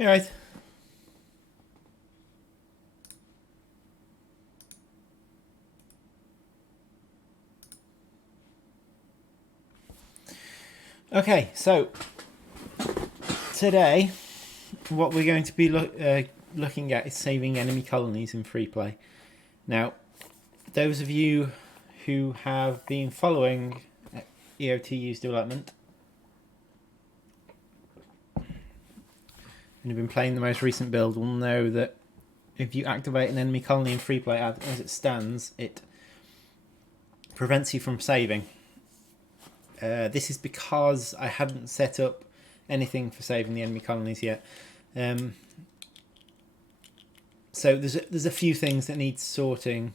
All right. Okay, so today what we're going to be looking at is saving enemy colonies in free play. Now, those of you who have been following EOTU's development and have been playing the most recent build will know that if you activate an enemy colony in free play as it stands, it prevents you from saving. This is because I hadn't set up anything for saving the enemy colonies yet. So there's a few things that need sorting.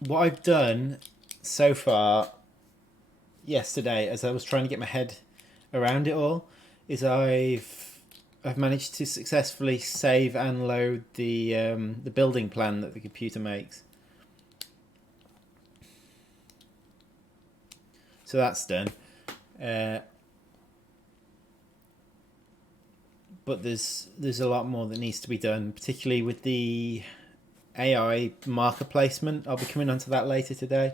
What I've done so far yesterday, as I was trying to get my head around it all, is I've managed to successfully save and load the building plan that the computer makes. So that's done. But there's a lot more that needs to be done, particularly with the AI marker placement. I'll be coming onto that later today.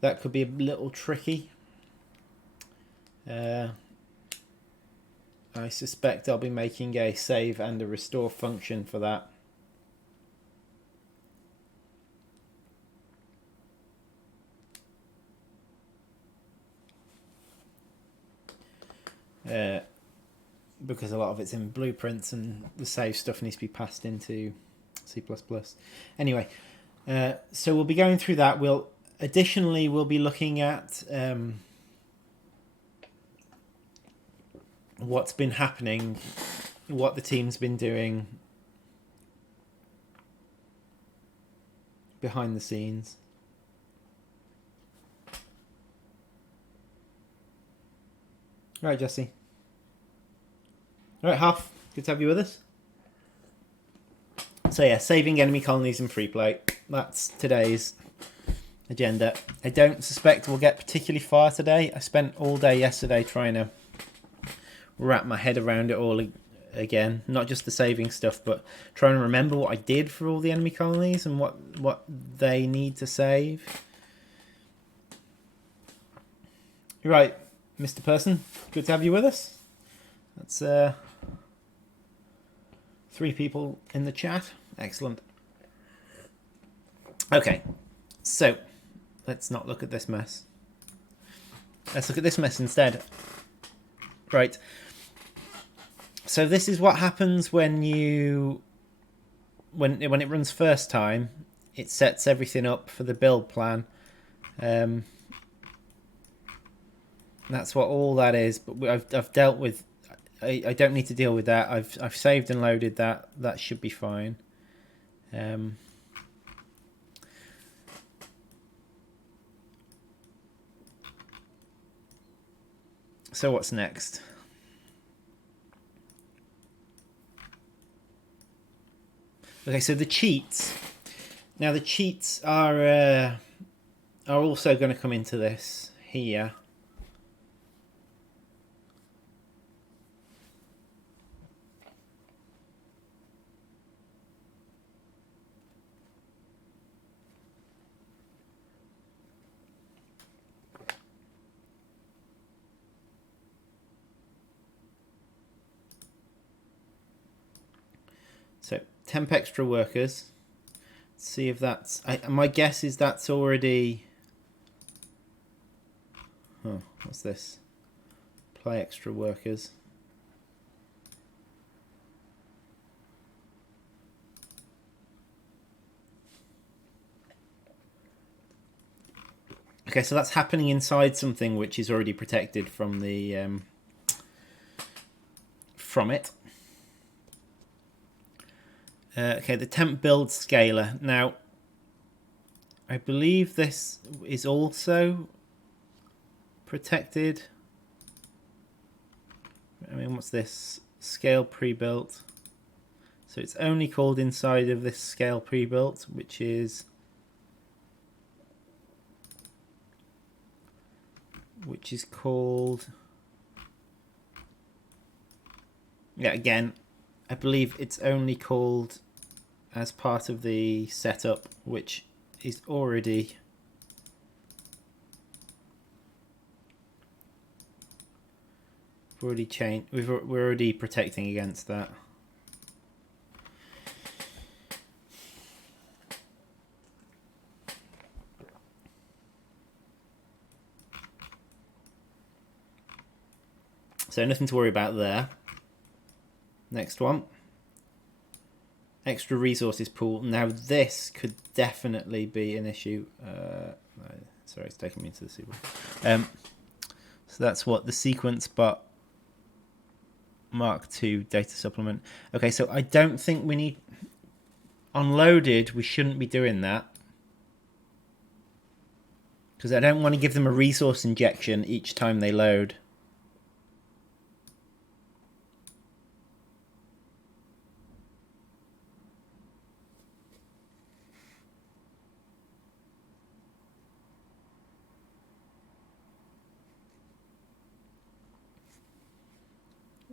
That could be a little tricky. I suspect I'll be making a save and a restore function for that. Because a lot of it's in blueprints and the save stuff needs to be passed into C++. Anyway, so we'll be going through that. Additionally, we'll be looking at what's been happening, what the team's been doing behind the scenes. Right, Jesse. All right, Huff, good to have you with us. So yeah, saving enemy colonies in free play. That's today's agenda. I don't suspect we'll get particularly far today. I spent all day yesterday trying to wrap my head around it all again. Not just the saving stuff, but trying to remember what I did for all the enemy colonies and what they need to save. You're right, Mr. Person. Good to have you with us. That's 3 people in the chat. Excellent. Okay, so let's not look at this mess. Let's look at this mess instead. Right. So this is what happens when when it runs first time. It sets everything up for the build plan. That's what all that is. But I've dealt with. I don't need to deal with that. I've saved and loaded that. That should be fine. So what's next? Okay, so the cheats. Now the cheats are also going to come into this here. So temp extra workers. Let's see if that's. My guess is that's already. Oh, what's this? Play extra workers. Okay, so that's happening inside something which is already protected from the from it. Okay, the temp build scaler. Now, I believe this is also protected. I mean, what's this? Scale pre-built. So it's only called inside of this scale pre-built, which is called Yeah, again, I believe it's only called as part of the setup, which is already changed. We're already protecting against that. So nothing to worry about there. Next one. Extra resources pool. Now this could definitely be an issue. Sorry, it's taking me into the sequence. So that's what the sequence, but Mark II data supplement. Okay, so I don't think we need... Unloaded, we shouldn't be doing that. Because I don't want to give them a resource injection each time they load.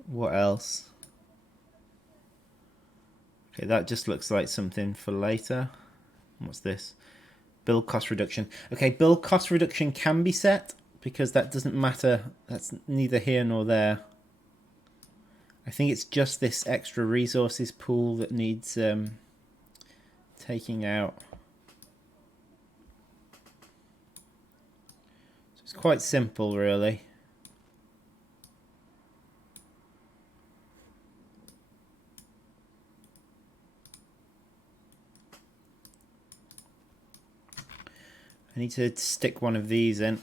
What else? Okay, that just looks like something for later. What's this? Build cost reduction. Okay, build cost reduction can be set because that doesn't matter. That's neither here nor there. I think it's just this extra resources pool that needs taking out. So it's quite simple, really. I need to stick one of these in.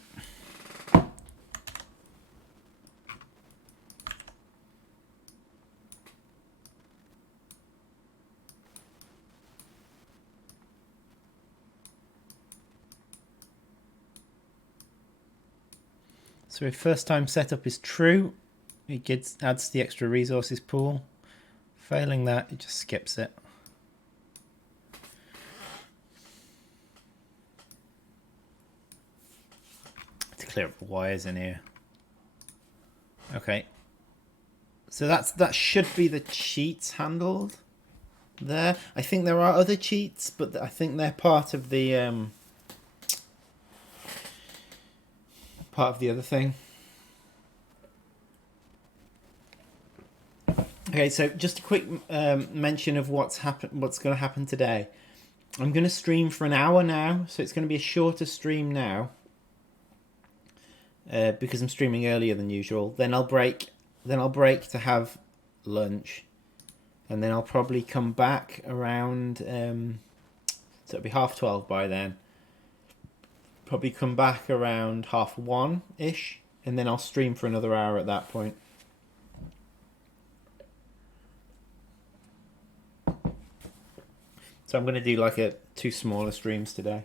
So if first time setup is true, it adds the extra resources pool. Failing that, it just skips it. To clear up the wires in here. Okay. So that should be the cheats handled there. I think there are other cheats, but I think they're part of the other thing. Okay, so just a quick mention of what's going to happen today. I'm going to stream for an hour now, so it's going to be a shorter stream now because I'm streaming earlier than usual. Then I'll break to have lunch, and then I'll probably come back around. So it'll be 12:30 by then. Probably come back around 1:30-ish, and then I'll stream for another hour at that point. So I'm going to do like two smaller streams today.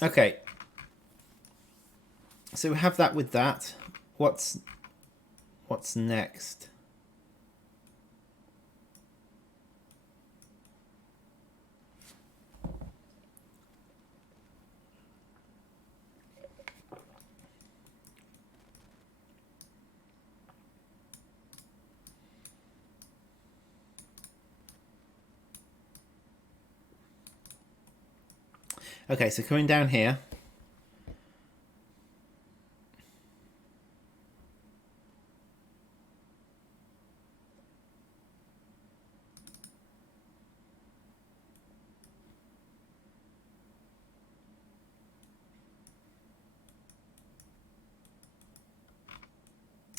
Okay. So we have that with that. What's next? Okay, so coming down here.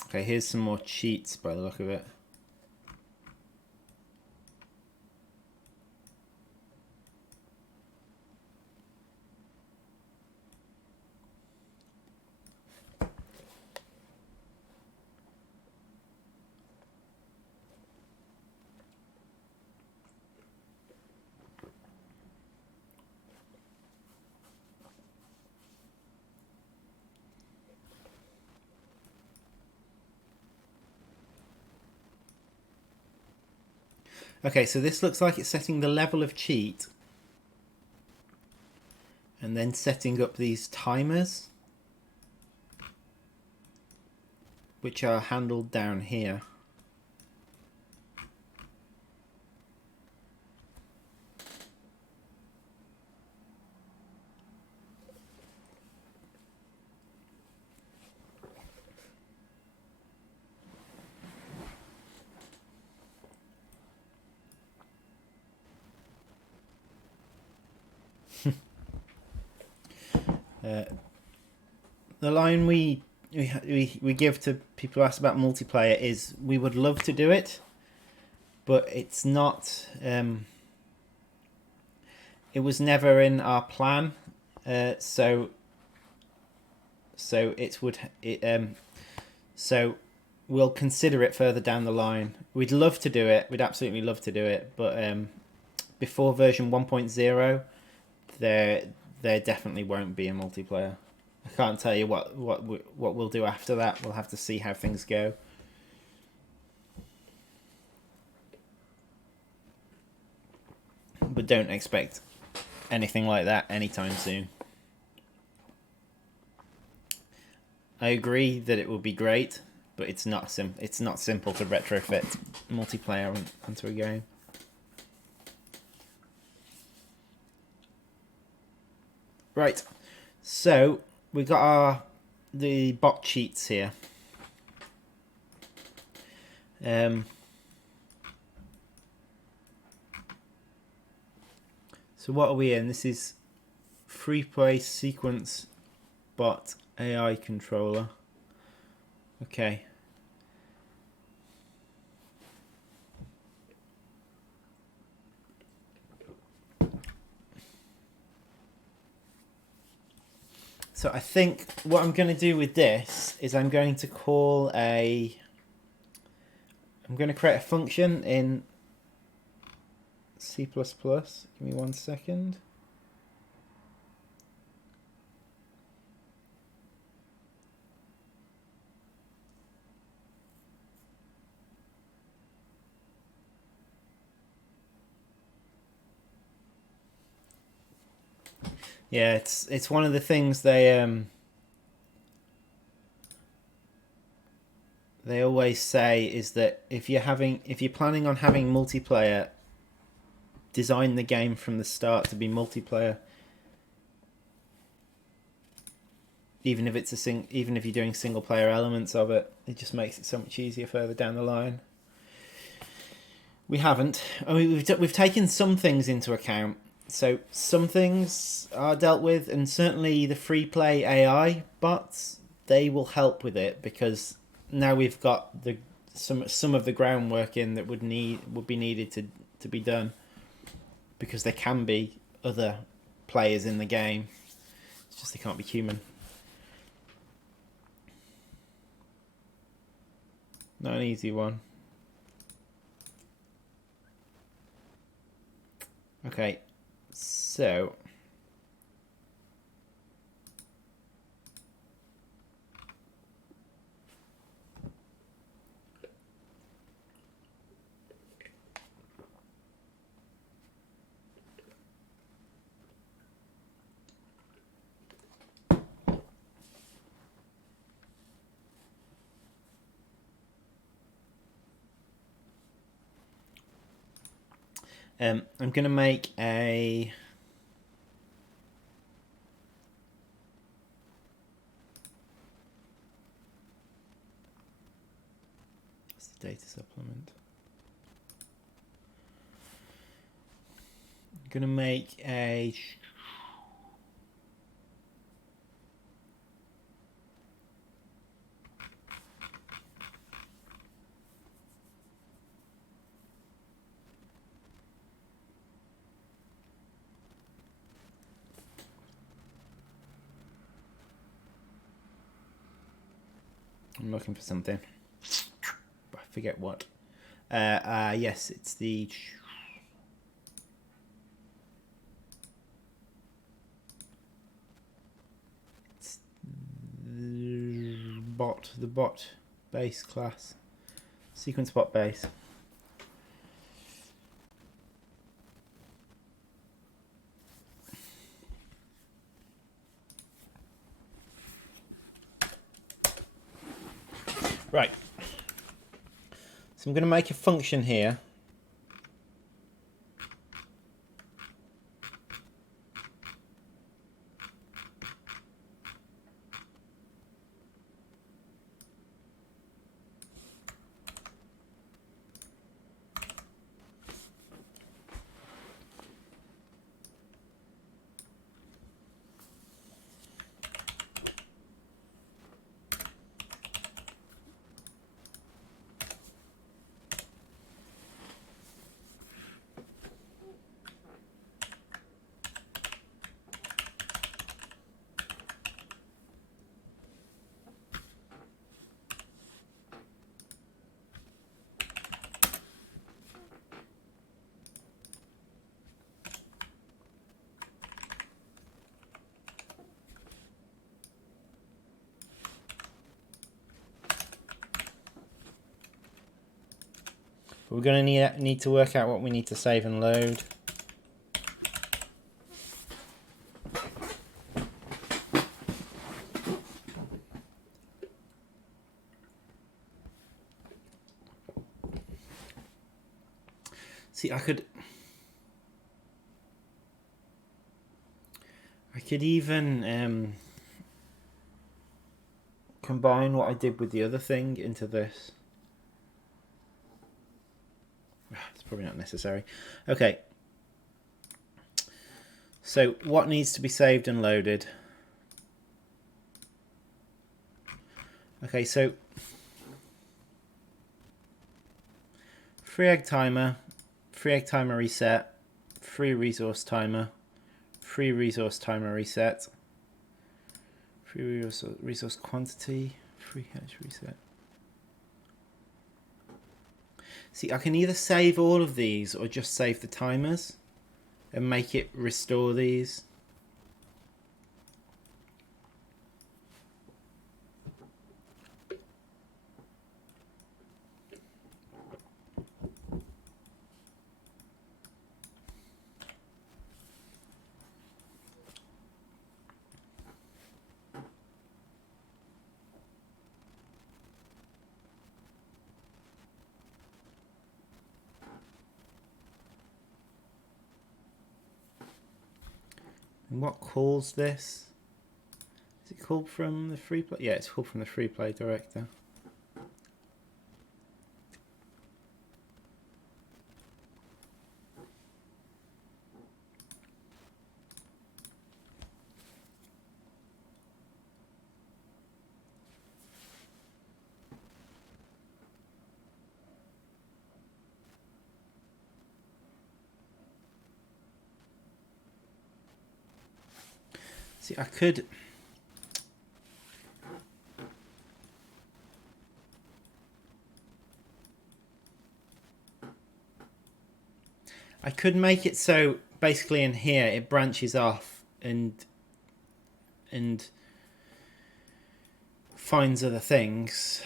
Okay, here's some more cheats by the look of it. Okay, so this looks like it's setting the level of cheat and then setting up these timers, which are handled down here. The line we give to people who ask about multiplayer is we would love to do it, but it's not. It was never in our plan, so we'll consider it further down the line. We'd love to do it. We'd absolutely love to do it, but before version 1.0, there definitely won't be a multiplayer. I can't tell you what we'll do after that. We'll have to see how things go. But don't expect anything like that anytime soon. I agree that it would be great, but it's not simple to retrofit multiplayer onto a game. Right, so we got the bot cheats here. So what are we in? This is free play sequence bot AI controller. Okay. So I think what I'm going to do with this is I'm going to create a function in C++. Give me 1 second. Yeah, it's one of the things they always say is that if you're planning on having multiplayer, design the game from the start to be multiplayer. Even if even if you're doing single player elements of it, it just makes it so much easier further down the line. We haven't. I mean, we've taken some things into account. So some things are dealt with, and certainly the free play AI bots, they will help with it because now we've got some of the groundwork in that would be needed to be done, because there can be other players in the game. It's just they can't be human. Not an easy one. Okay, so I'm going to make a data supplement. I'm going to make a I'm looking for something. I forget what. Yes, it's the the bot base class, sequence bot base. Right. So I'm going to make a function here. We're going to need to work out what we need to save and load. See, I could even combine what I did with the other thing into this. It's probably not necessary. Okay. So what needs to be saved and loaded? Okay, so free egg timer reset, free resource timer reset, free resource quantity, free hatch reset. See, I can either save all of these or just save the timers and make it restore these. And what calls this? Is it called from the free play? Yeah, it's called from the free play director. See, I could make it so basically in here it branches off and finds other things.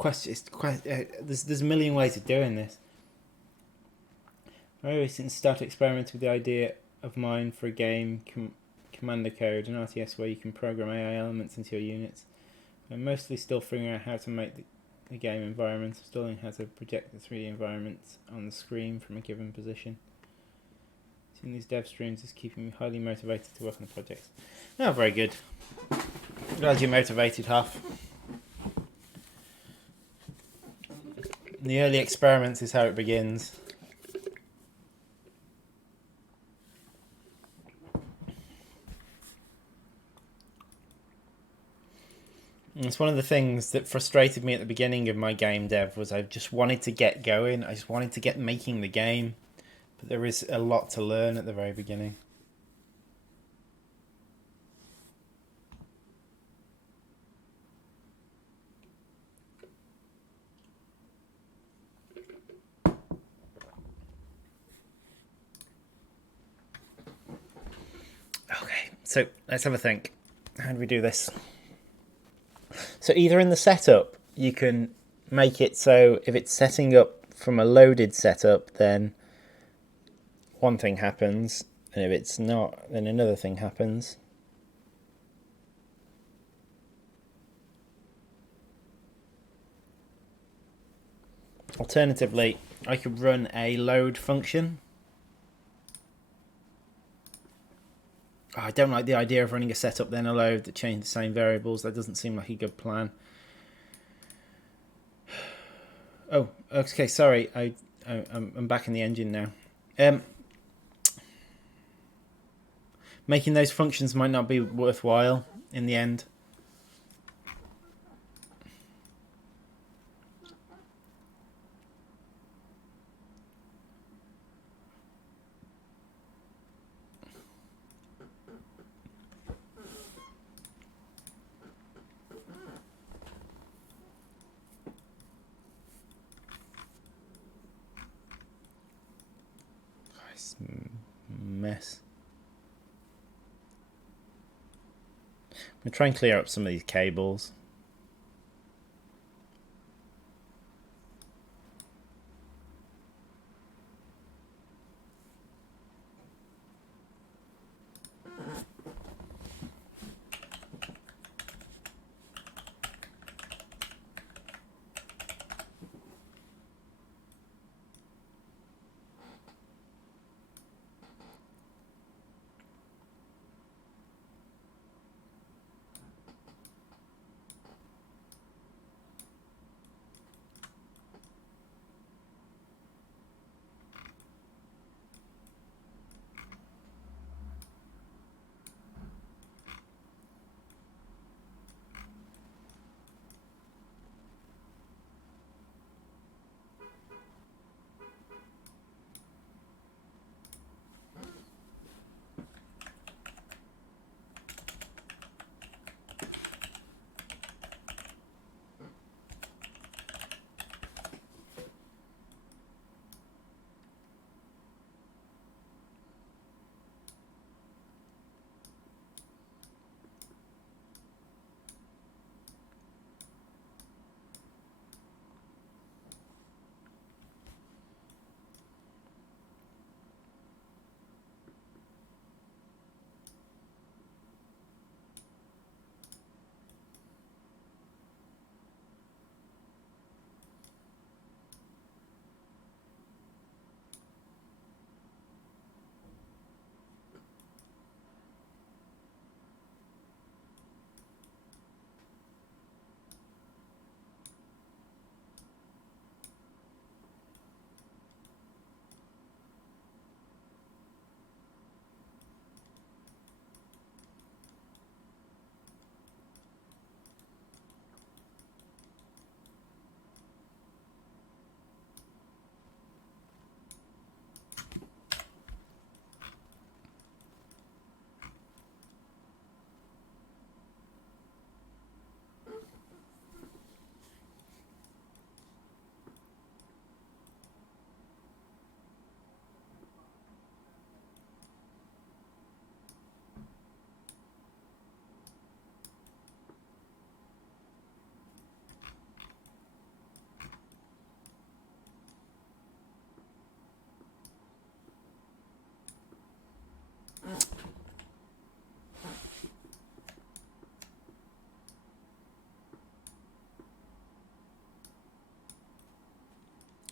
There's a million ways of doing this. Very recently started experimenting with the idea of mine for a game, Commander Code, an RTS where you can program AI elements into your units. I'm mostly still figuring out how to make the game environment, still learning how to project the 3D environment on the screen from a given position. Seeing these dev streams is keeping me highly motivated to work on the project. Oh, very good. Glad you're motivated, Huff. The early experiments is how it begins. And it's one of the things that frustrated me at the beginning of my game dev was I just wanted to get going. I just wanted to get making the game. But there is a lot to learn at the very beginning. Okay, so let's have a think. How do we do this? So either in the setup, you can make it so if it's setting up from a loaded setup, then one thing happens. And if it's not, then another thing happens. Alternatively, I could run a load function. Oh, I don't like the idea of running a setup then a load that change the same variables. That doesn't seem like a good plan. Oh, okay, sorry. I'm back in the engine now. Making those functions might not be worthwhile in the end. Mess. I'm going to try and clear up some of these cables.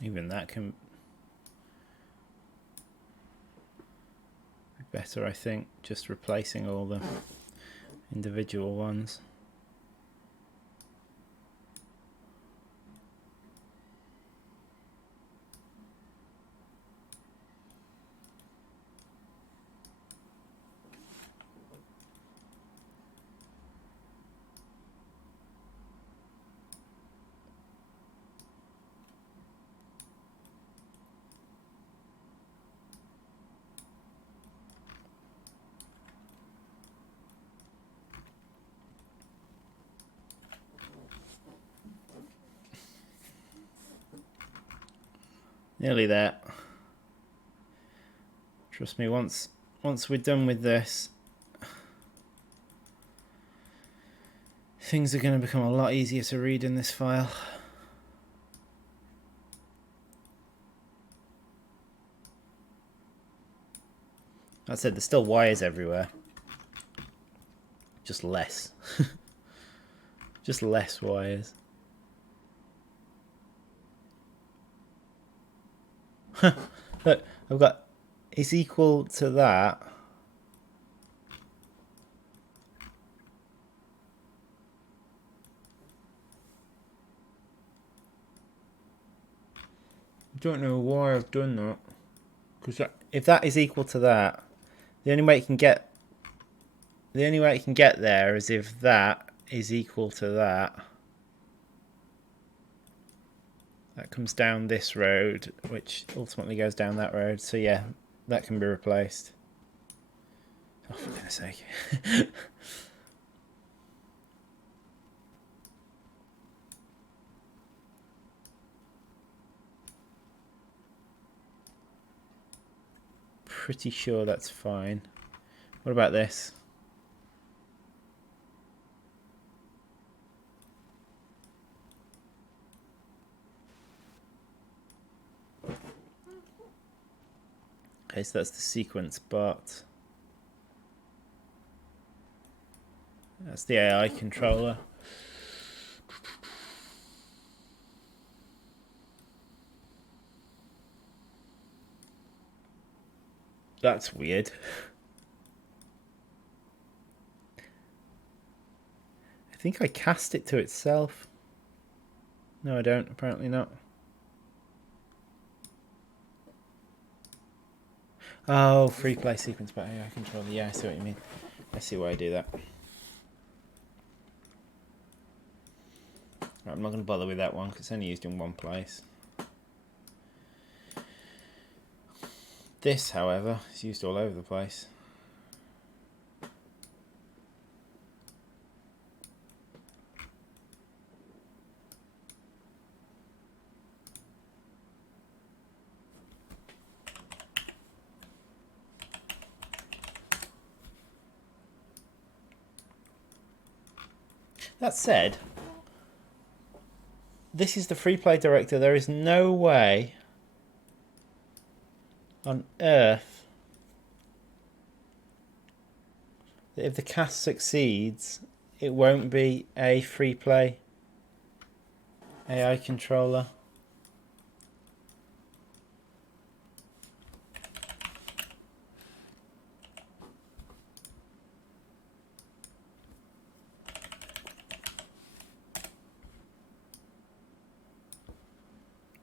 Even that can be better, I think, just replacing all the individual ones. Nearly there. Trust me, once we're done with this, things are going to become a lot easier to read in this file. I said there's still wires everywhere. Just less. Just less wires. Look, I've got is equal to that. I don't know why I've done that. Because if that is equal to that, the only way it can get there is if that is equal to that. That comes down this road, which ultimately goes down that road. So yeah, that can be replaced. Oh, for goodness sake. Pretty sure that's fine. What about this? Okay, so that's the sequence, but that's the AI controller. That's weird. I think I cast it to itself. No, I don't. Apparently not. Oh, free play sequence by AI controller. Yeah, I see what you mean. I see why I do that. Right, I'm not going to bother with that one because it's only used in one place. This, however, is used all over the place. That said, this is the free play director. There is no way on earth that if the cast succeeds, it won't be a free play AI controller.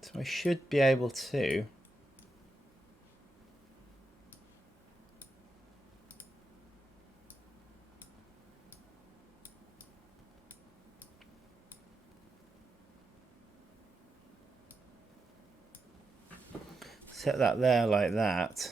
So I should be able to set that there like that.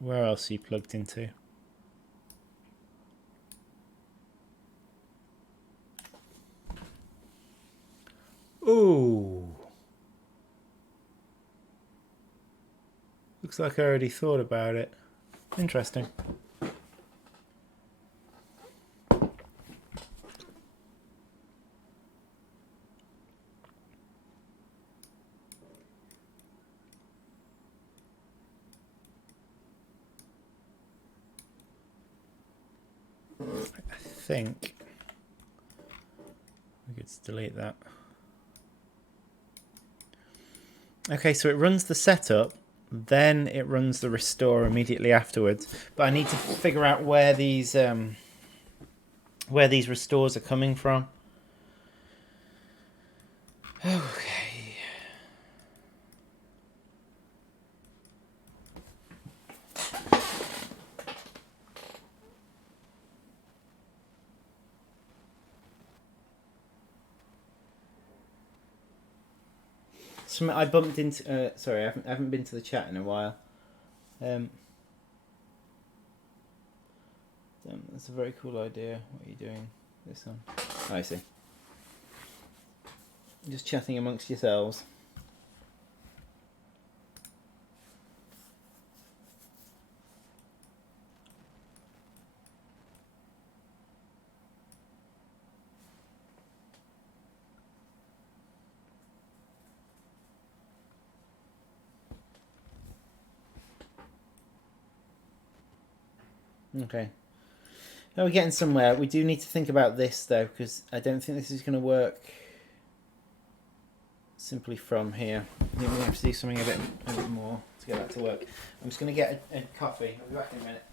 Where else are you plugged into? Ooh. Looks like I already thought about it. Interesting. think we could delete that. Okay, so it runs the setup, then it runs the restore immediately afterwards. But I need to figure out where these restores are coming from. Okay. I bumped into. Sorry, I haven't been to the chat in a while. That's a very cool idea. What are you doing? This one. Oh, I see. Just chatting amongst yourselves. Okay. Now we're getting somewhere. We do need to think about this though, because I don't think this is going to work simply from here. I think we have to do something a bit more to get that to work. I'm just going to get a coffee. I'll be back in a minute.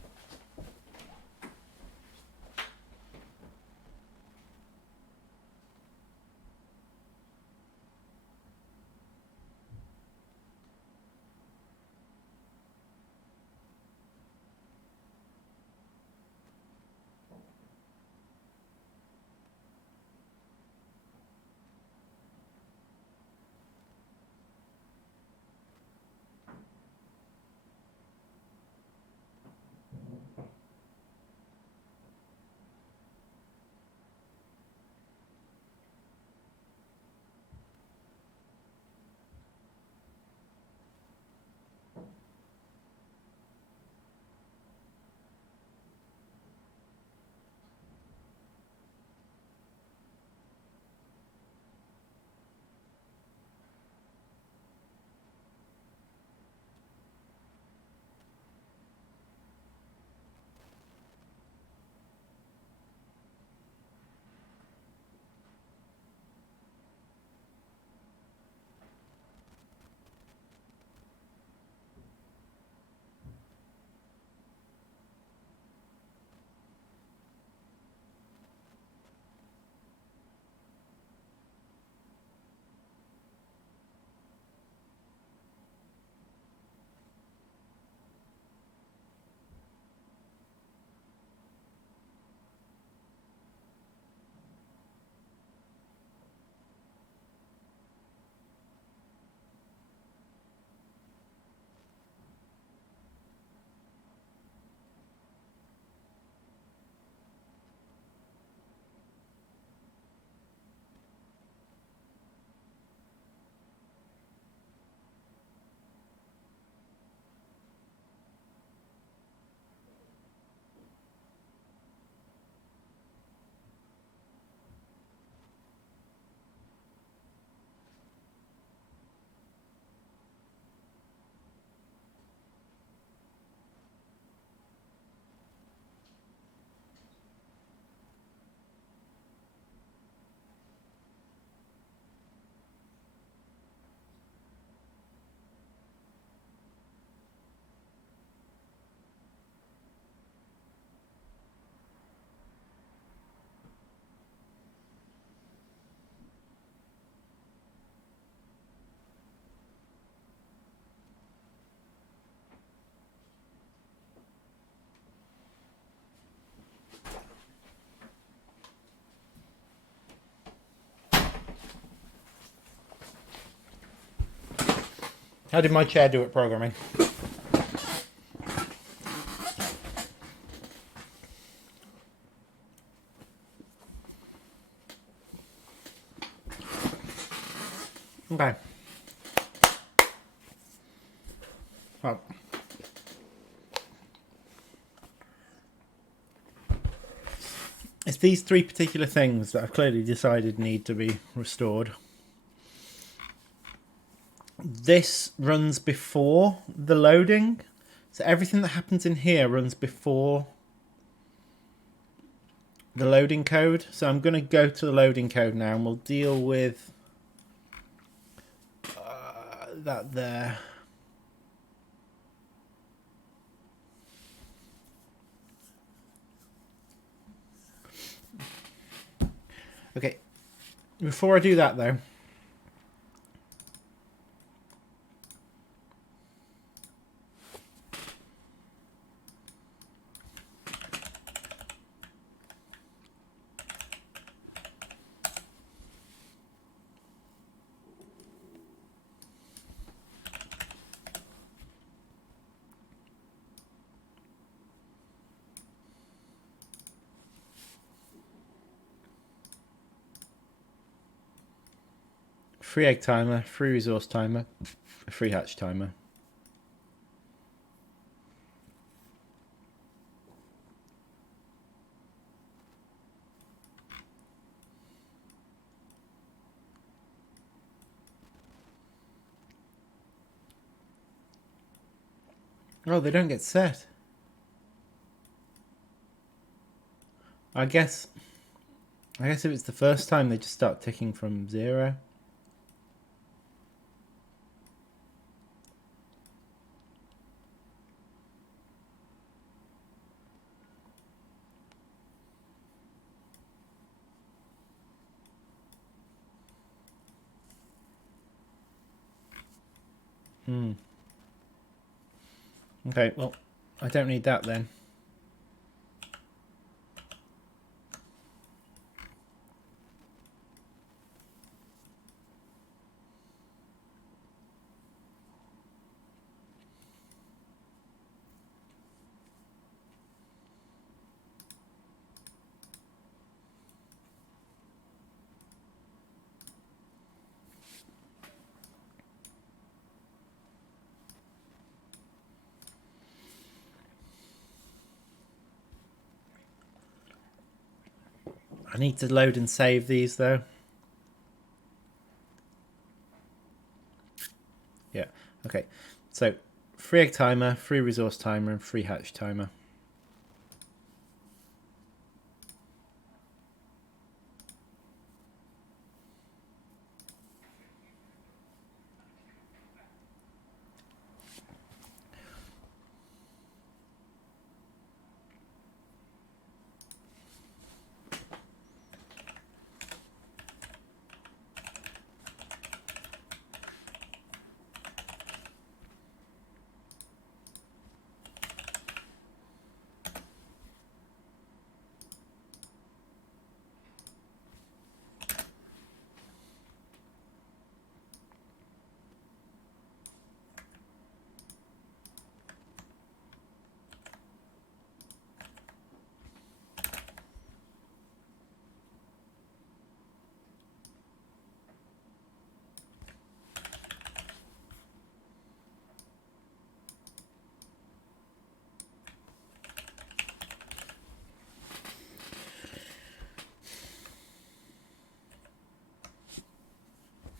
How did my chair do at programming? Okay. Well, it's these three particular things that I've clearly decided need to be restored. This runs before the loading, so everything that happens in here runs before the loading code. So I'm going to go to the loading code now, and we'll deal with that there. Okay, before I do that though, free egg timer, free resource timer, free hatch timer. Oh, they don't get set. I guess if it's the first time, they just start ticking from 0. Okay, well, I don't need that then. I need to load and save these though. Yeah, okay. So, free egg timer, free resource timer, and free hatch timer.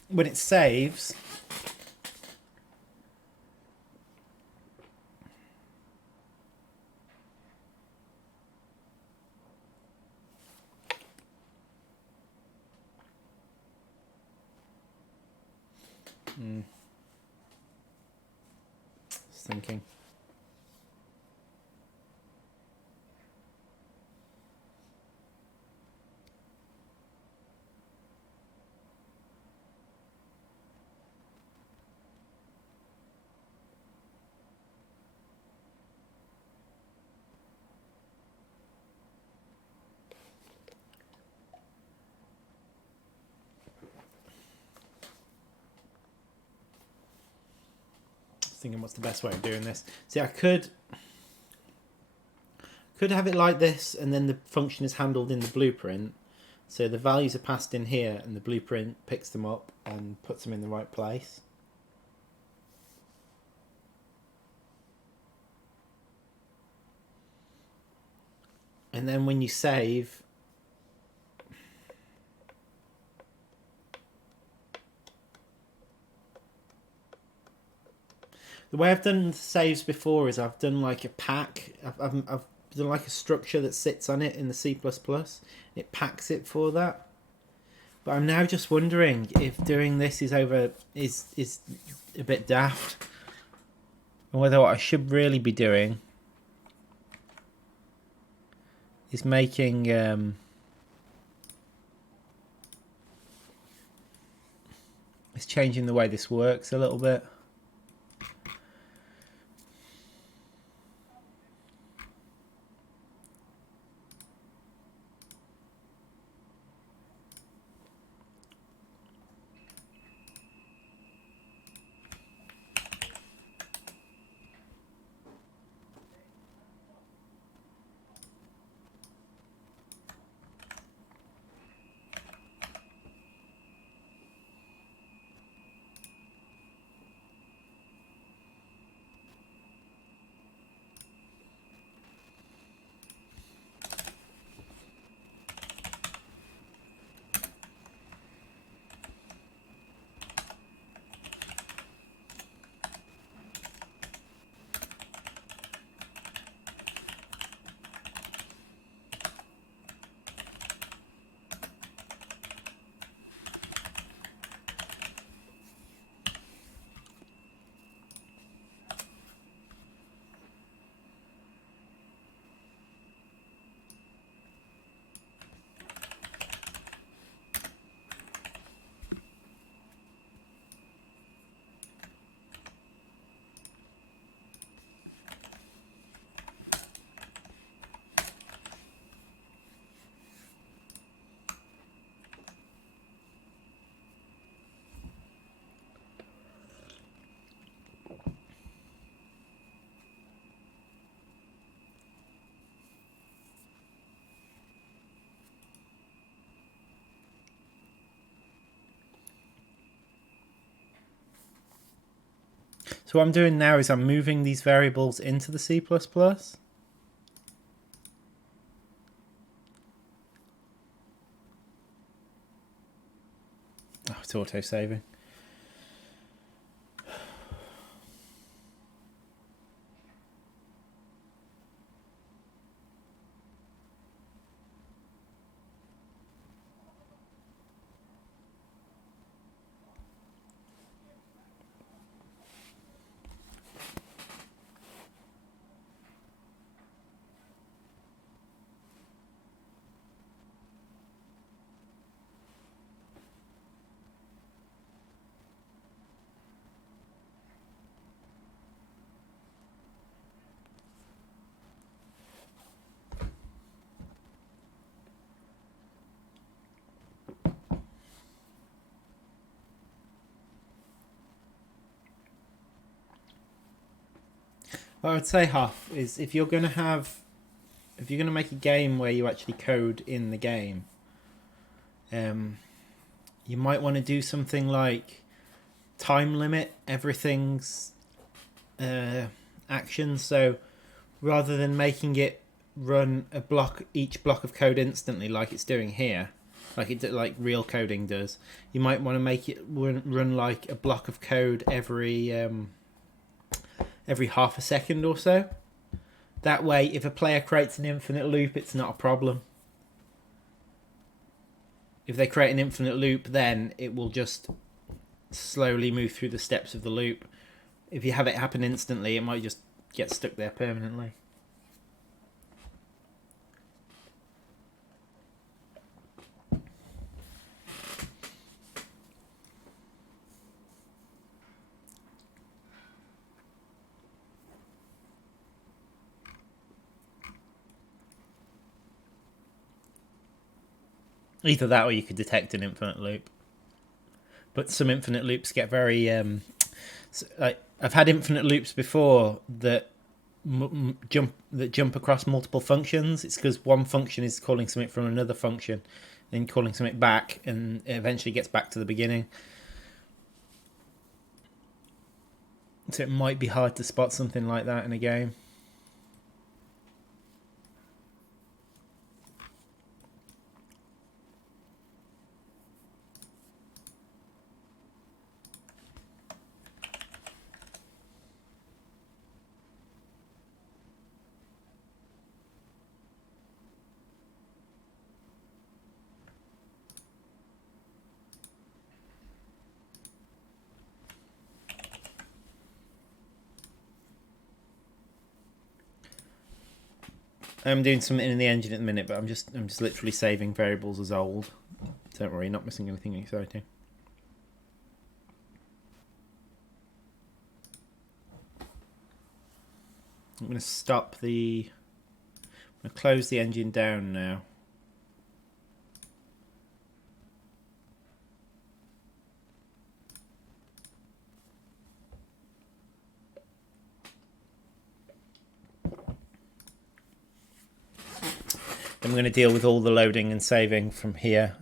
When it saves, just thinking. Thinking what's the best way of doing this. See, I could have it like this, and then the function is handled in the blueprint. So the values are passed in here, and the blueprint picks them up and puts them in the right place. And then when you save, the way I've done saves before is I've done like a pack. I've like a structure that sits on it in the C++. It packs it for that. But I'm now just wondering if doing this is a bit daft, and whether what I should really be doing is making is changing the way this works a little bit. So what I'm doing now is I'm moving these variables into the C++. Oh, it's auto-saving. What I would say, Huff, is if you're going to make a game where you actually code in the game, you might want to do something like time limit everything's actions. So rather than making it run each block of code instantly like it's doing here, like real coding does, you might want to make it run like a block of code every half a second or so. That way, if a player creates an infinite loop, it's not a problem. If they create an infinite loop, then it will just slowly move through the steps of the loop. If you have it happen instantly, it might just get stuck there permanently. Either that or you could detect an infinite loop. But some infinite loops get very... I've had infinite loops before that jump across multiple functions. It's because one function is calling something from another function, then calling something back, and it eventually gets back to the beginning. So it might be hard to spot something like that in a game. I'm doing something in the engine at the minute, but I'm just literally saving variables as old. Don't worry, not missing anything exciting. I'm going to stop the... I'm going to close the engine down now. I'm going to deal with all the loading and saving from here.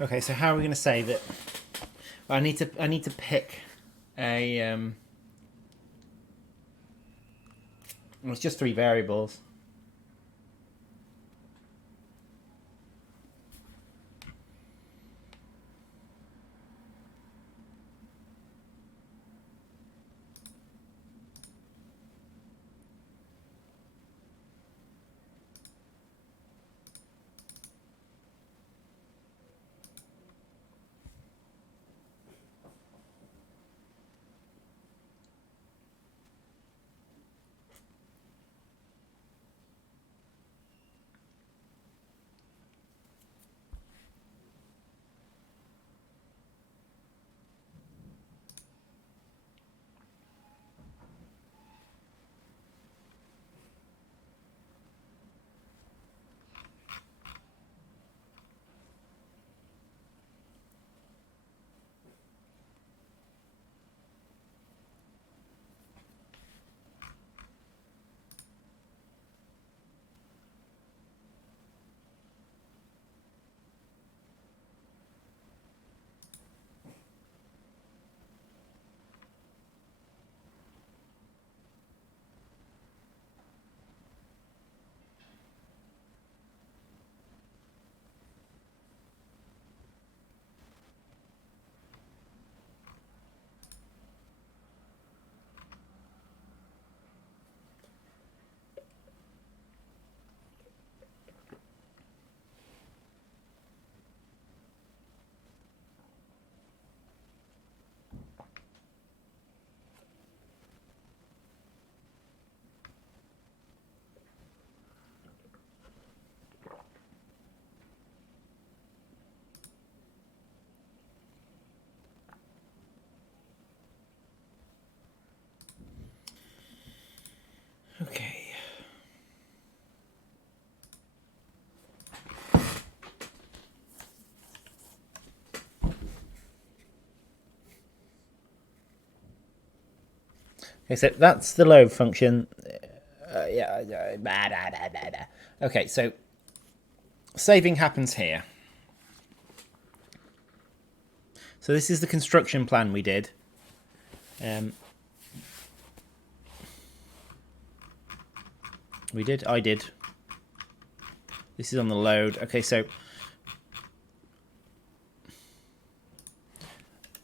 Okay, so how are we going to save it? I need to pick a well, it's just 3 variables. Okay. Okay, so that's the load function. Okay, so saving happens here. So this is the construction plan we did. I did. This is on the load. Okay, so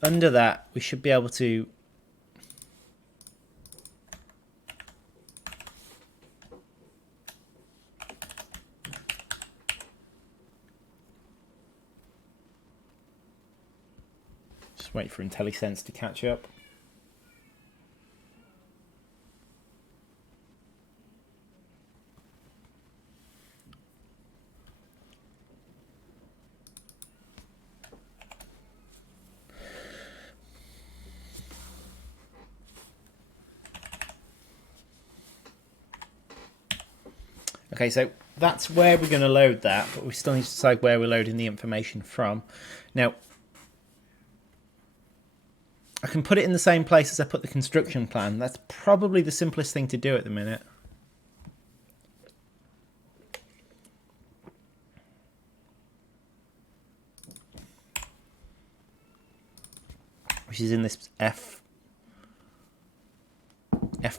under that we should be able to Just wait for IntelliSense to catch up. Okay, so that's where we're going to load that, but we still need to decide where we're loading the information from. Now, I can put it in the same place as I put the construction plan. That's probably the simplest thing to do at the minute. Which is in this F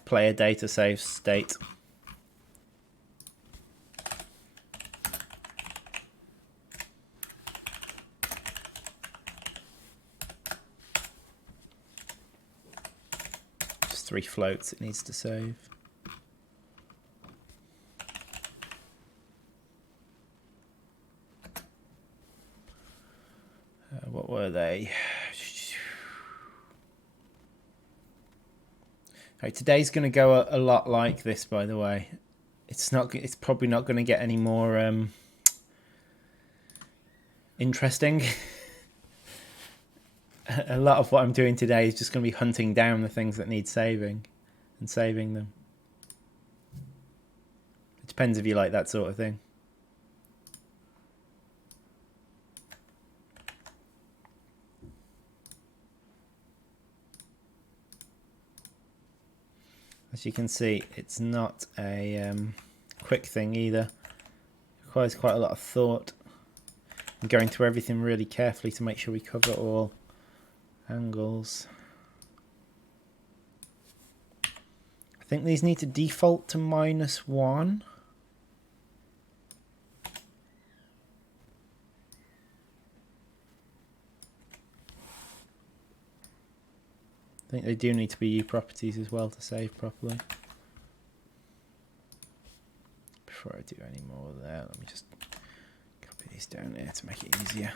player data save state. Just 3 floats it needs to save. What were they? Right, today's going to go a lot like this, by the way. It's probably not going to get any more interesting. A lot of what I'm doing today is just going to be hunting down the things that need saving and saving them. It depends if you like that sort of thing. As you can see, it's not a quick thing either. It requires quite a lot of thought. I'm going through everything really carefully to make sure we cover all angles. I think these need to default to -1. I think they do need to be U properties as well to save properly. Before I do any more there, let me just copy these down here to make it easier.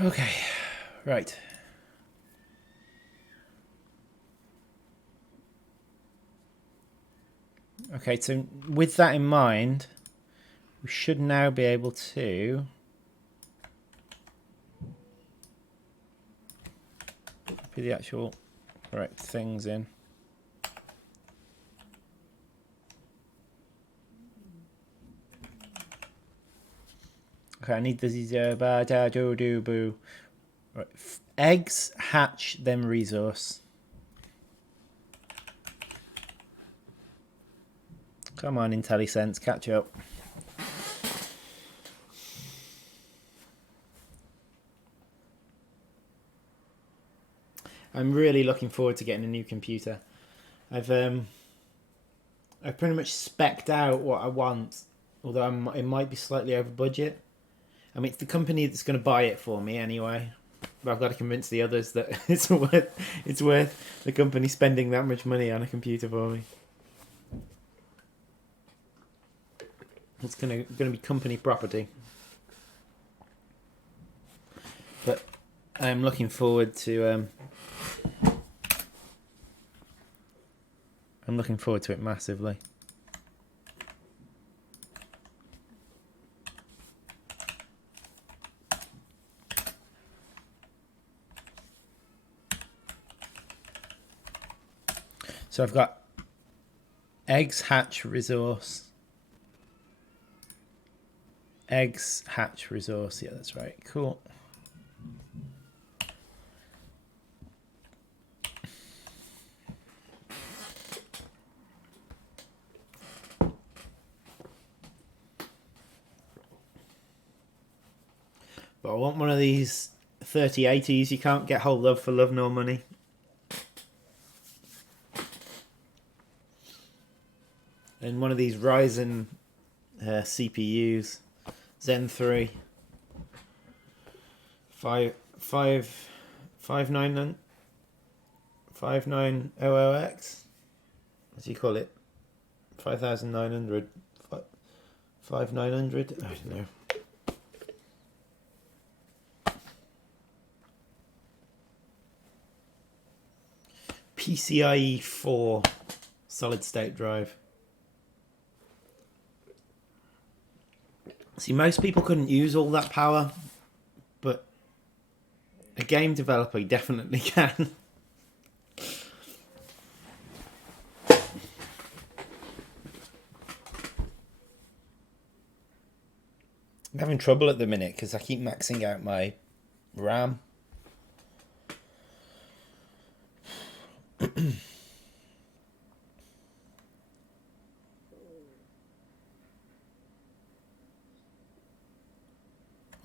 Okay, right. Okay, so with that in mind, we should now be able to copy the actual correct things in. Okay, I need these boo. Right. Eggs hatch them resource. Come on, IntelliSense, catch up. I'm really looking forward to getting a new computer. I've pretty much spec'd out what I want, although it might be slightly over budget. I mean, it's the company that's going to buy it for me anyway. But I've got to convince the others that it's worth the company spending that much money on a computer for me. It's going to be company property. But I'm looking forward to it massively. So I've got eggs hatch resource. Eggs hatch resource. Yeah, that's right. Cool. But I want one of these 3080s you can't get hold of for love nor money. And one of these Ryzen CPUs, Zen 3, 5900X. What do you call it? 5900. 5900? I don't know. PCIe 4 solid state drive. See, most people couldn't use all that power, but a game developer definitely can. I'm having trouble at the minute because I keep maxing out my RAM.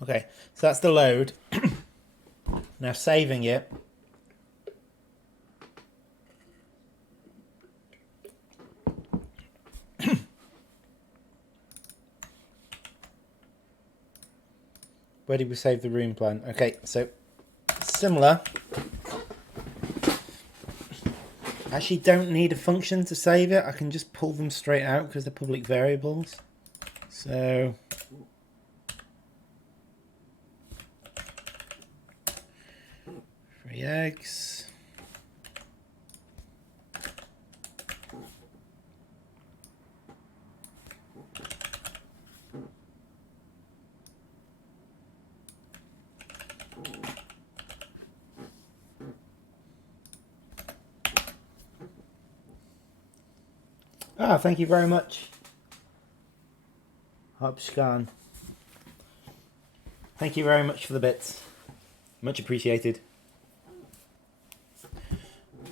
Okay, so that's the load. Now saving it. Where did we save the room plan? Okay, so similar. I actually don't need a function to save it. I can just pull them straight out because they're public variables. So 3 eggs. Ah, thank you very much, Hopscan. Thank you very much for the bits. Much appreciated.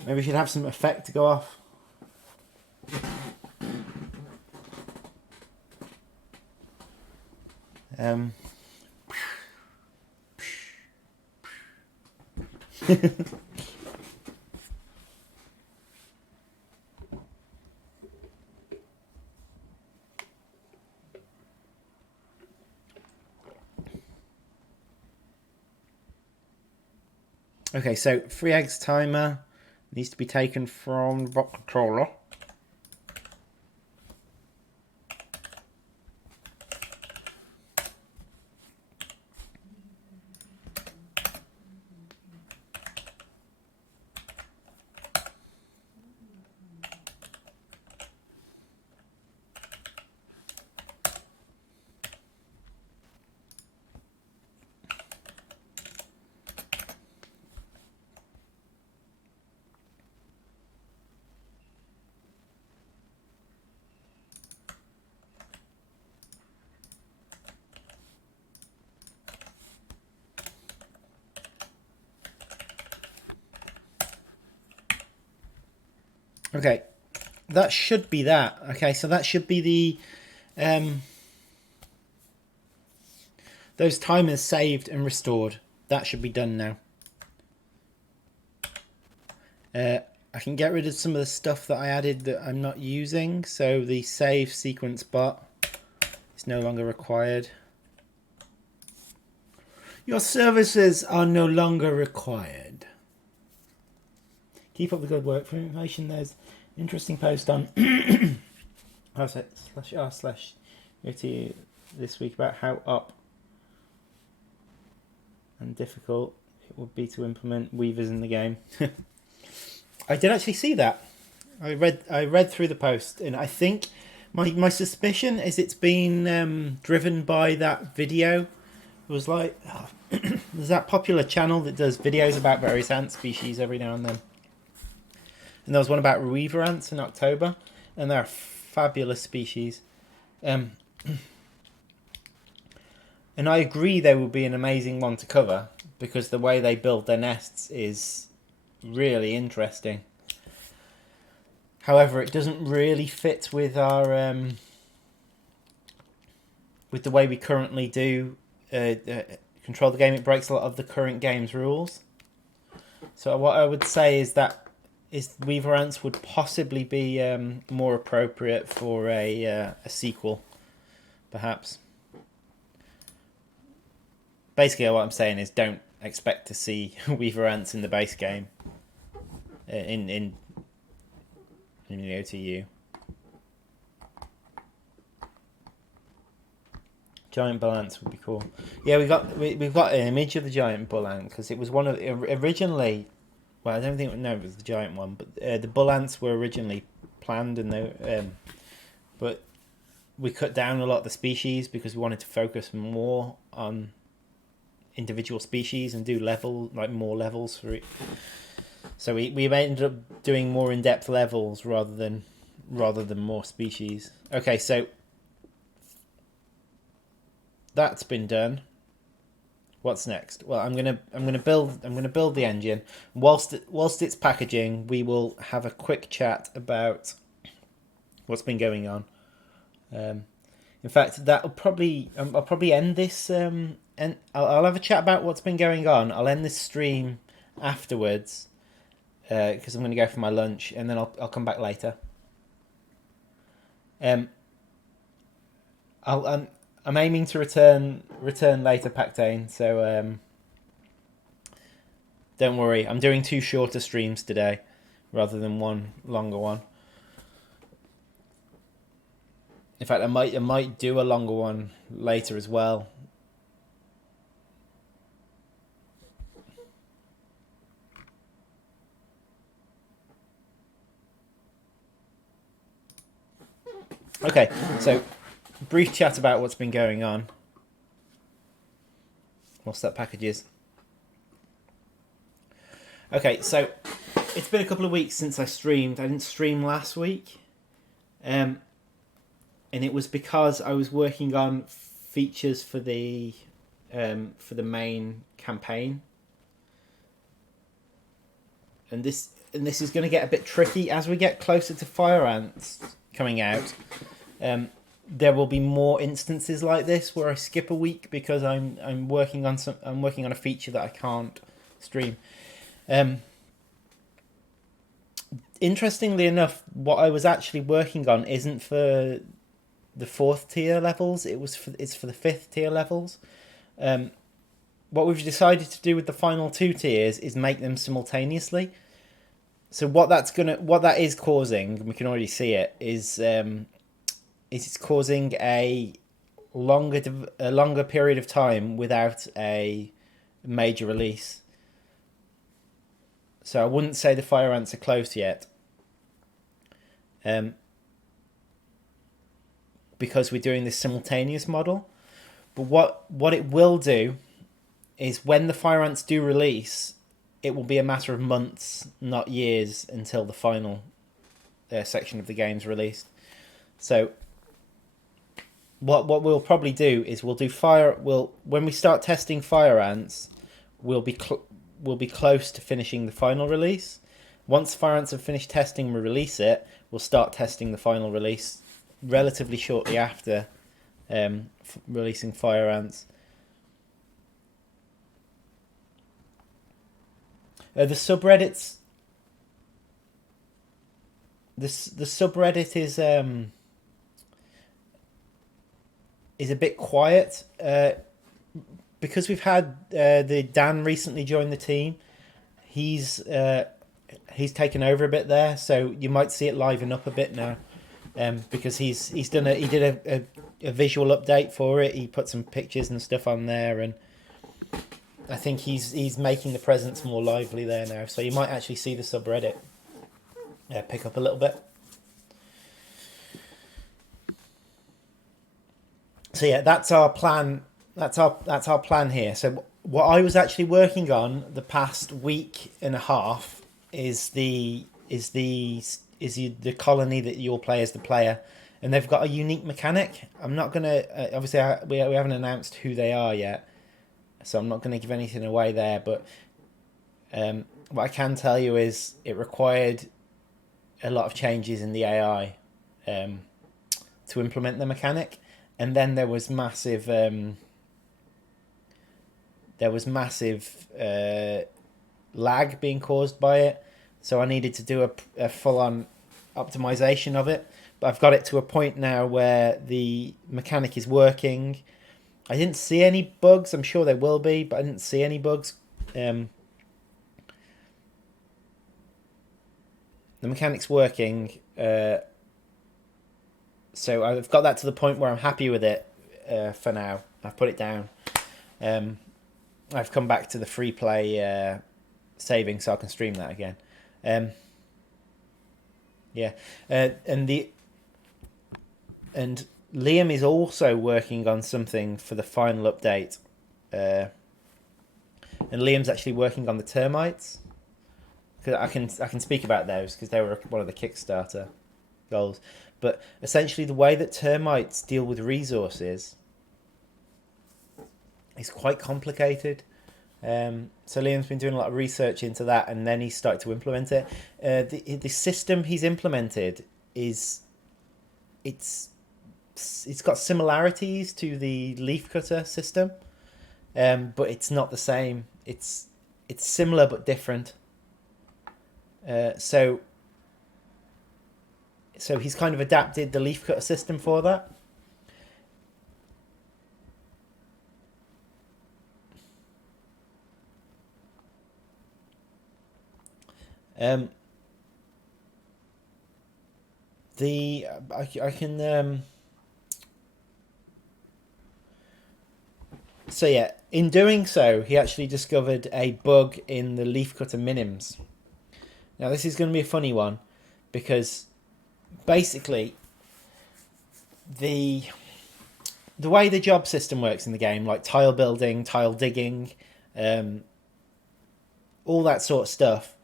Maybe we should have some effect to go off. Okay, so 3 eggs timer needs to be taken from the bot controller. Okay, that should be that. Okay, so that should be the those timers saved and restored. That should be done now. I can get rid of some of the stuff that I added that I'm not using. So the save sequence bot is no longer required. Your services are no longer required. Keep up the good work. For information, there's an interesting post on /r/UT this week about how up and difficult it would be to implement weavers in the game. I did actually see that. I read through the post, and I think my suspicion is it's been driven by that video. It was like there's that popular channel that does videos about various ant species every now and then. And there was one about weaver ants in October, and they're a fabulous species. And I agree they would be an amazing one to cover because the way they build their nests is really interesting. However, it doesn't really fit with our with the way we currently do control the game, it breaks a lot of the current game's rules. So what I would say is that Weaver Ants would possibly be more appropriate for a sequel, perhaps. Basically, what I'm saying is don't expect to see Weaver Ants in the base game in the OTU. Giant bull ants would be cool. Yeah, we've got an image of the giant bull ant because it was one of originally. Well, I don't think it was the giant one, but the bull ants were originally planned, but we cut down a lot of the species because we wanted to focus more on individual species and do more levels for it. So we ended up doing more in-depth levels rather than more species. Okay, so that's been done. What's next? Well, I'm gonna build the engine. Whilst it's packaging, we will have a quick chat about what's been going on. In fact, that'll probably I'll probably end this. And I'll have a chat about what's been going on. I'll end this stream afterwards because I'm going to go for my lunch, and then I'll come back later. I'm aiming to return later, Pactane. So don't worry. I'm doing 2 shorter streams today, rather than one longer one. In fact, I might do a longer one later as well. Okay, so brief chat about what's been going on. What's that packages? Okay, so it's been a couple of weeks since I streamed. I didn't stream last week, and it was because I was working on features for the main campaign, and this is going to get a bit tricky as we get closer to Fire Ants coming out. There will be more instances like this where I skip a week because I'm working on a feature that I can't stream. Interestingly enough, what I was actually working on isn't for the 4th tier levels. It's for the 5th tier levels. What we've decided to do with the final 2 tiers is make them simultaneously. So what that is causing, and we can already see it, is it's causing a longer period of time without a major release. So I wouldn't say the Fire Ants are close yet, because we're doing this simultaneous model. But what it will do is when the Fire Ants do release, it will be a matter of months, not years, until the final section of the game's released. So what we'll probably do is when we start testing Fire Ants, we'll be close to finishing the final release. Once Fire Ants have finished testing, we release it. We'll start testing the final release relatively shortly after releasing Fire Ants. The subreddits. The subreddit is a bit quiet because we've had the Dan recently joined the team. He's taken over a bit there, so you might see it liven up a bit now, because he did a visual update for it. He put some pictures and stuff on there, and I think he's making the presence more lively there now. So you might actually see the subreddit pick up a little bit. So yeah, that's our plan. That's our plan here. So what I was actually working on the past week and a half is the colony that you'll play as the player, and they've got a unique mechanic. I'm not gonna obviously we haven't announced who they are yet, so I'm not gonna give anything away there. But what I can tell you is it required a lot of changes in the AI to implement the mechanic, and then there was massive there was massive lag being caused by it. So I needed to do a full-on optimization of it. But I've got it to a point now where the mechanic is working. I didn't see any bugs. I'm sure there will be, but I didn't see any bugs. The mechanic's working. So I've got that to the point where I'm happy with it for now. I've put it down. I've come back to the free play saving so I can stream that again. Yeah, and Liam is also working on something for the final update, and Liam's actually working on the termites. Cause I can speak about those because they were one of the Kickstarter goals. But essentially, the way that termites deal with resources is quite complicated. So Liam's been doing a lot of research into that, and then he started to implement it. The system he's implemented it's got similarities to the leafcutter system, but it's not the same. It's similar but different. So he's kind of adapted the leafcutter system for that. I can so yeah, in doing so, he actually discovered a bug in the leafcutter minims. Now this is going to be a funny one because basically the way the job system works in the game, like tile building, tile digging, all that sort of stuff,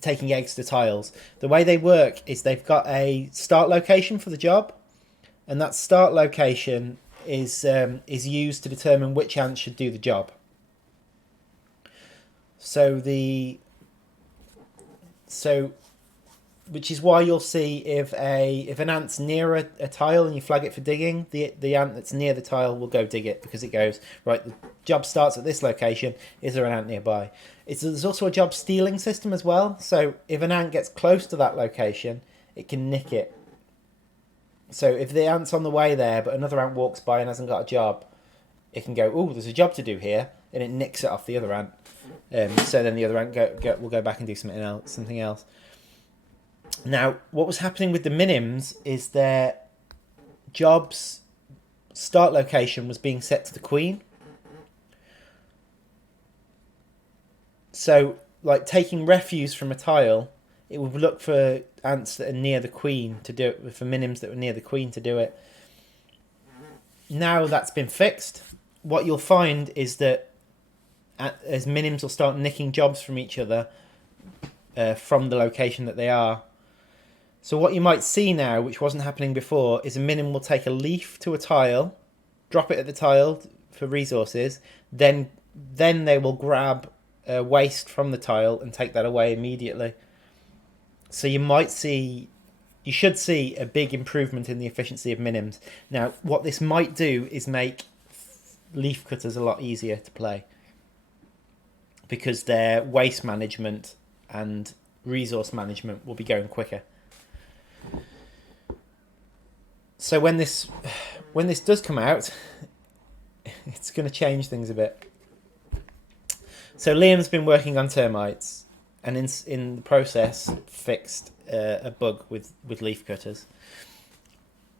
taking eggs to tiles, the way they work is they've got a start location for the job, and that start location is used to determine which ants should do the job. Which is why you'll see if an ant's near a tile and you flag it for digging, the ant that's near the tile will go dig it because it goes, right, the job starts at this location, is there an ant nearby? There's also a job stealing system as well, so if an ant gets close to that location, it can nick it. So if the ant's on the way there but another ant walks by and hasn't got a job, it can go, oh, there's a job to do here, and it nicks it off the other ant. So then the other ant will go back and do something else. Now, what was happening with the minims is their job's start location was being set to the queen. So, like taking refuse from a tile, it would look for ants that are near the queen to do it, for minims that were near the queen to do it. Now that's been fixed, what you'll find is that as minims will start nicking jobs from each other from the location that they are. So what you might see now, which wasn't happening before, is a minim will take a leaf to a tile, drop it at the tile for resources, then they will grab waste from the tile and take that away immediately. So you should see a big improvement in the efficiency of minims. Now, what this might do is make leaf cutters a lot easier to play because their waste management and resource management will be going quicker. So when this does come out, it's going to change things a bit. So Liam's been working on termites, and in the process fixed a bug with leaf cutters.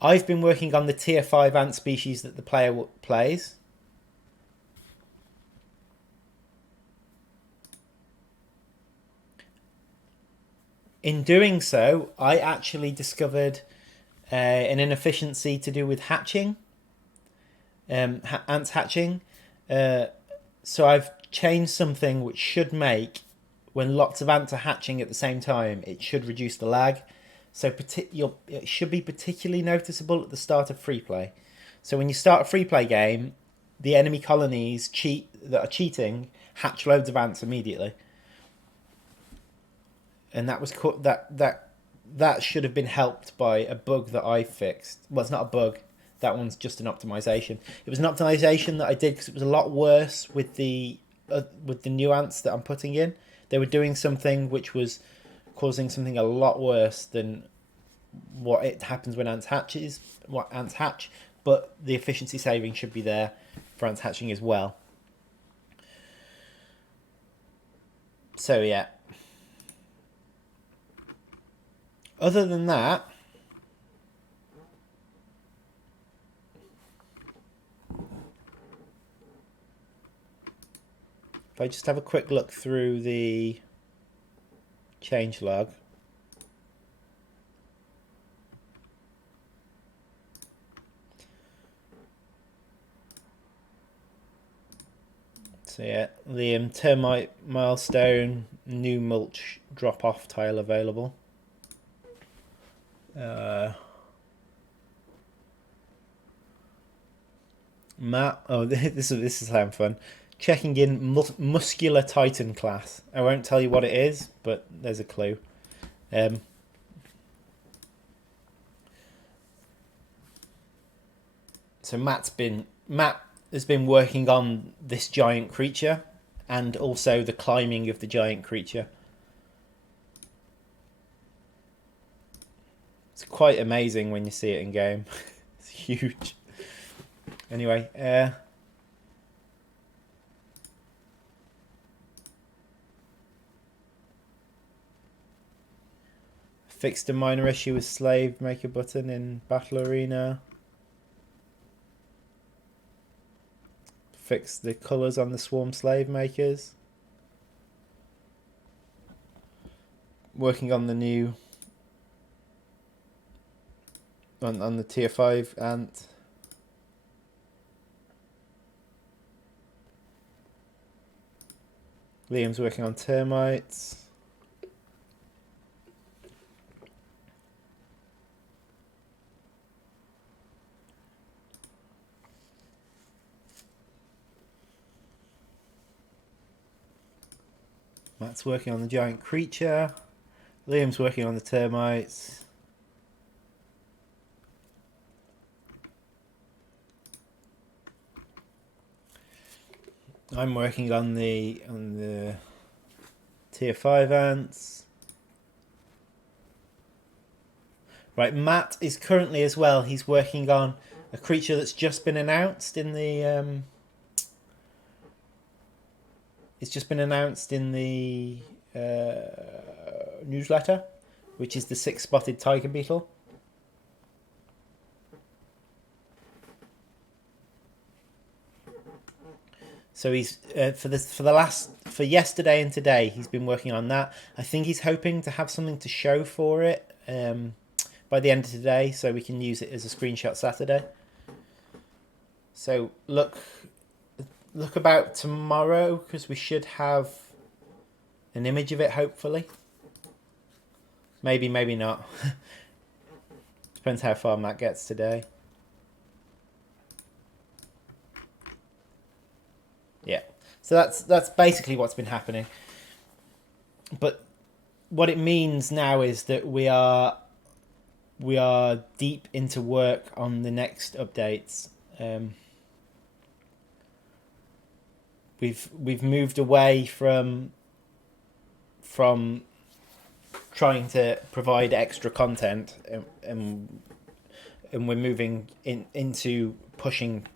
I've been working on the tier 5 ant species that the player plays. In doing so, I actually discovered an inefficiency to do with hatching, ants hatching. So I've changed something which should make, when lots of ants are hatching at the same time, it should reduce the lag. So it should be particularly noticeable at the start of free play. So when you start a free play game, the enemy colonies that are cheating hatch loads of ants immediately. And that should have been helped by a bug that I fixed. Well, it's not a bug. That one's just an optimization. It was an optimization that I did because it was a lot worse with the new ants that I'm putting in. They were doing something which was causing something a lot worse than what it happens when ants hatch, but the efficiency saving should be there for ants hatching as well. So yeah. Other than that, if I just have a quick look through the changelog. So yeah, the termite milestone, new mulch drop-off tile available. Matt, oh, this is having fun. Checking in muscular titan class. I won't tell you what it is, but there's a clue. So Matt has been working on this giant creature and also the climbing of the giant creature. It's quite amazing when you see it in game. It's huge. Anyway, fixed a minor issue with slave maker button in battle arena. Fix the colours on the swarm slave makers. Working on the new on the tier 5 ant. Liam's working on termites. Matt's working on the giant creature. Liam's working on the termites. I'm working on the tier 5 ants. Right, Matt is currently as well. He's working on a creature that's just been announced in the it's just been announced in the newsletter, which is the 6-spotted tiger beetle. So he's for yesterday and today he's been working on that. I think he's hoping to have something to show for it by the end of today, so we can use it as a screenshot Saturday. So look about tomorrow, because we should have an image of it, hopefully. Maybe not. Depends how far Matt gets today. Yeah, so that's basically what's been happening. But what it means now is that we are deep into work on the next updates. We've moved away from trying to provide extra content, and we're moving into pushing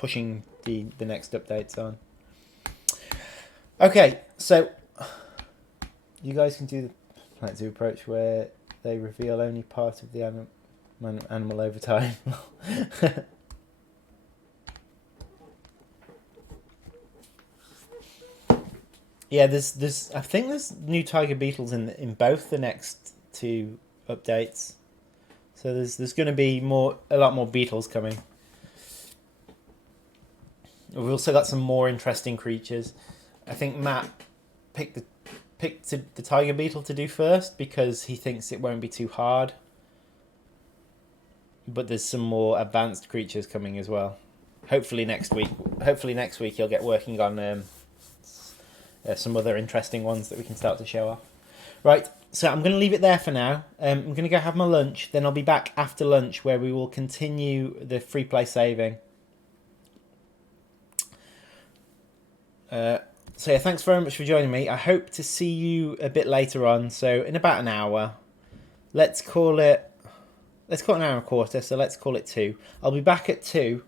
the next updates on. Okay, so you guys can do the Plant Zoo approach where they reveal only part of the animal over time. Yeah, there's I think there's new tiger beetles in both the next 2 updates. So there's going to be a lot more beetles coming. We've also got some more interesting creatures. I think Matt picked the tiger beetle to do first because he thinks it won't be too hard. But there's some more advanced creatures coming as well. Hopefully next week he'll get working on some other interesting ones that we can start to show off. Right, So I'm going to leave it there for now. I'm going to go have my lunch. Then I'll be back after lunch where we will continue the free play saving. So yeah, thanks very much for joining me. I hope to see you a bit later on. So in about an hour, let's call it an hour and a quarter. So let's call it 2. I'll be back at 2.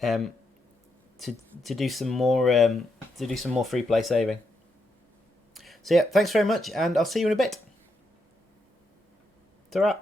To do some more free play saving. So yeah, thanks very much, and I'll see you in a bit. Ta-ra.